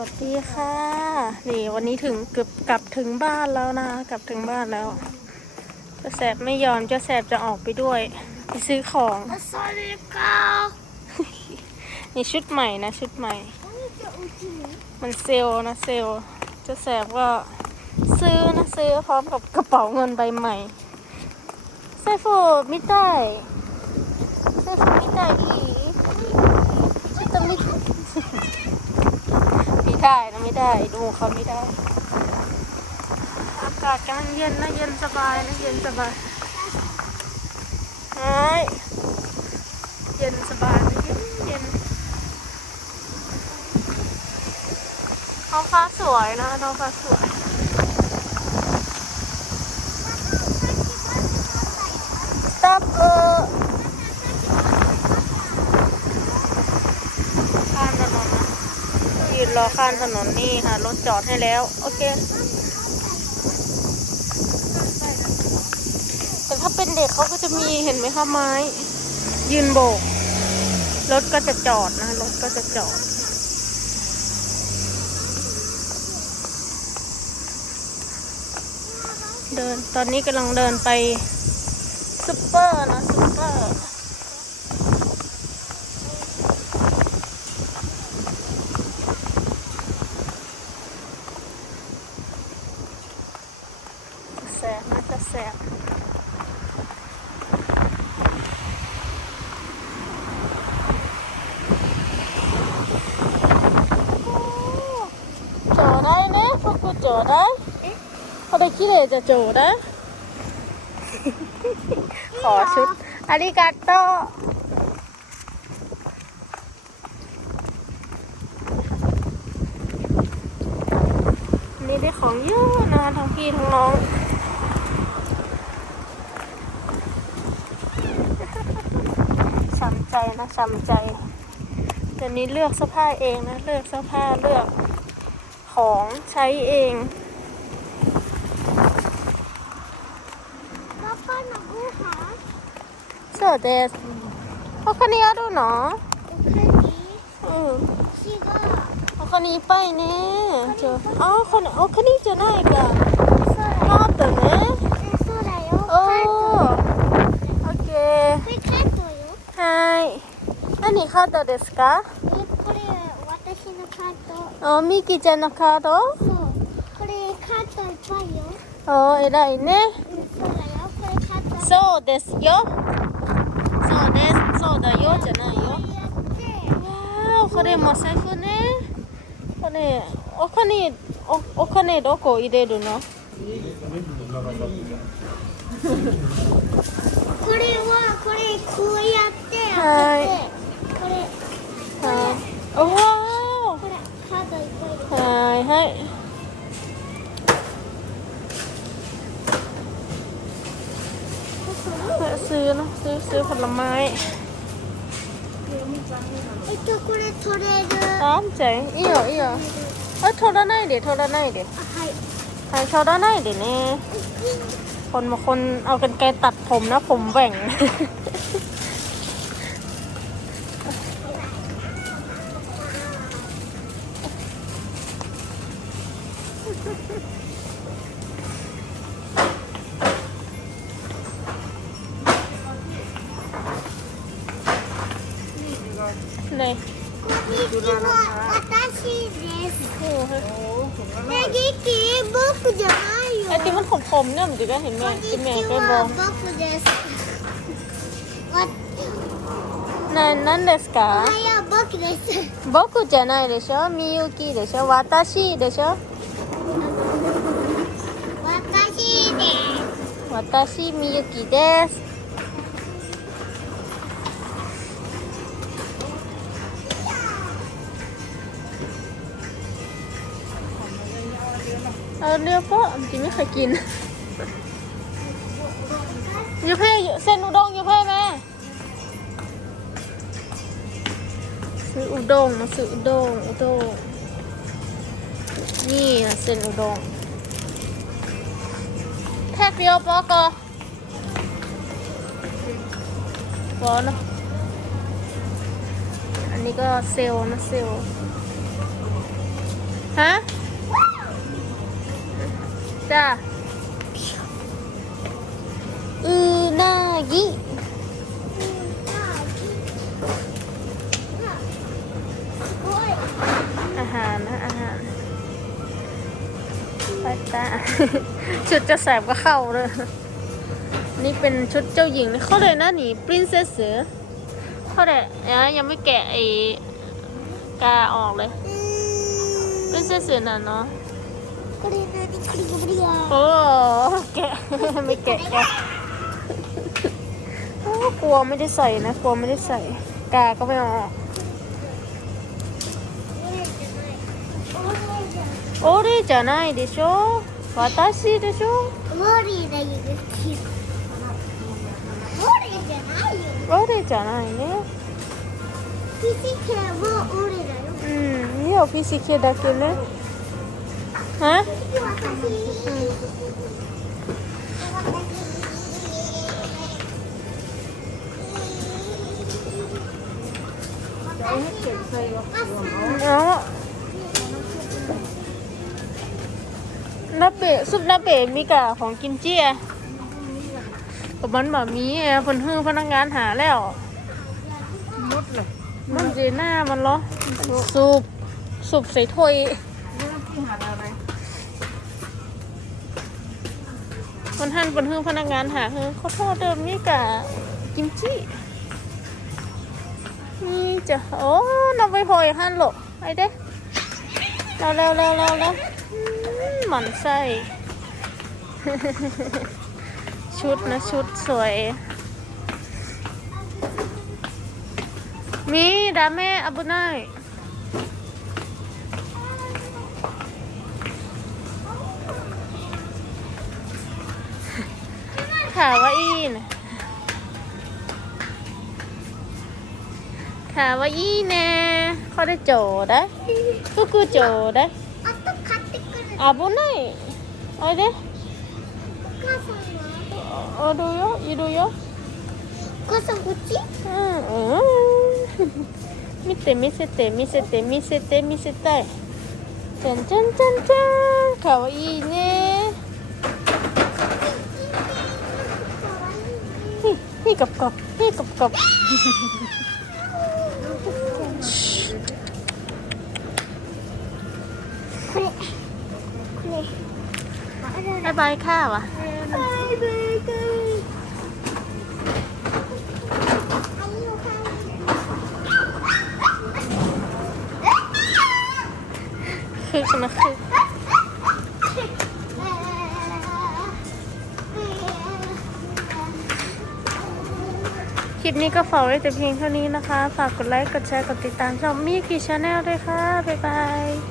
วัสดีค่ะ นี่วันนี้ถึงเกือบกลับถึงบ้านแล้วนะ กลับถึงบ้านแล้วเจะแสบไม่ยอมเจะแสบจะออกไปด้วย ไปซื้อของ สวัสดีค่ะนี่ชุดใหม่นะ ชุดใหม่นี่จะอุจิไหมมันเซลล์นะเซลล์เจะแสบก็ซื้อนะซื้อพร้อมกับกระเป๋าเงินใบใหม่ไซฟูมิได้ไซฟูมิได้อีชิตมิไม่ ได้นะไม่ได้ ดูเขาไม่ได้ อากาศกำลังเย็นนะเย็นสบายนะเย็นสบายเฮ้ยเย็นสบายนะเย็นเย็นท้องฟ้าสวยนะท้องฟ้าสวย stop เออข้ามถนนนะยืน รอข้ามถนนนี่ค่ะ รถจอดให้แล้ว โอเค แต่ถ้าเป็นเด็กเขาก็จะมีเห็นไหมคะไม้ ยืนโบก รถก็จะจอดนะ รถก็จะจอดเดินตอนนี้กำลังเดินไปซุปเปอร์นะซุปเปอร์ บมาจะแสบโจได้ไหมพวกกูโจได้ขาได้ขี้เลยจะโจได้ขอชุดอาริกาโตนี่ได้ของเยอะนะทั้งพี่ทั้งน้องะจำใจแต่นี้เลือกเสื้อผ้าเองนะ เลือกเสื้อผ้าเลือกของใช้เองเสื้อเดสเขาคนนี้ดูเนาะอือเขาคนนี้ไปเนี่ยเจออ๋อคนอ๋อคนนี้จะได้กันนอกตัว カードですか？えこれ私のカートあミキちゃんのカード？そう。これカートいっぱいよ。おー偉いね。うんそうだよ。これカートそうですよ。そうです。そうだよじゃないよ。こうやって。わーこれも財布ね。これお金おお金どこ入れるの？これはこれこうやって。はい ซื้อนะซื้อซื้อผลไม้ えっとこれ取れる ตามใจいいよいいよเอ้ย取らないで取らないであはいはい取らないでねคนบางคนเอากันไกรตัดผมนะผมแหว่ง ねこんにちは私ですねギキ僕じゃないよ ไอติมมันขมๆเนี่ยมันจะได้เห็นไหม こんに จิ ち แม่ก็บอ は ง 僕ですわな何ですおかはよう僕です僕じゃないでしょみゆきでしょ私でしょ私です私みゆきです เอาเรียวก็จริงไม่เคยกินยูเพ่เส้นอุด้งยูเพ่แม่ซื้ออุด้งมาซื้ออุด้งอุด้งนี่นะเส้นอุด้งแพ็คเดียวพอก็พอเนอะอันนี้ก็เซลนะเซลฮะ จ้าอือนากิอาหารนะอาหารไปตาชุดจะแสบก็เข้าเลย นี่เป็นชุดเจ้าหญิงเขาเลยนะหนีปรินเซสเสือเขาเลยอะยังไม่แกะไอ้กาออกเลยปรินเซสเสือน่ะเนาะ これ何これこれや โอ้แกะ ไม่แกะแกะโอ้กลัวไม่ได้ใส่นะ กลัวไม่ได้ใส่ กาก็ไม่เอาออก โอเรじゃないでしょ私でしょモーリーだよモーリーじゃないよオレじゃないねピシケもオーリーだようんいいよ PCK だけね ฮะ私เอานับเบะซุปนับเบะมีกะของกินเจี้ยกับมันแบบมีอะเพิ่นฮื้อพนักงานหาแล้วมันเจหน้ามันเหรอซุปซุปใส่ถ้วย คนหั่นเพิ่นฮื้อพนักงานหาเฮ้อขอโทษเดิมนี่กะกิมจินี่จะโอ้นับไปพอยหั่นหรอกไอ้เด้เร็วเร็วเร็วเร็วเร็วหมันไส้ชุดนะชุดสวย มีดาเมอับุนาย かわいいね。かわいいね。これちょうだい。服ちょうだい。あと買ってくる。危ない。あれ？お母さんは？あるよ。いるよ。お母さんこっち？うんうん。見て見せて。見せて見せて見せたい。ちゃんちゃんちゃんちゃん。かわいいね。 กบกบพี่กบกบบายบายค่ะวะบายบายคือจะมาคือ คลิปนี้ก็ฝากไว้แต่เพียงเท่านี้นะคะ ฝากกดไลค์ กดแชร์ กดติดตามช่องมีคีชาแนลด้วยค่ะ บ๊ายบาย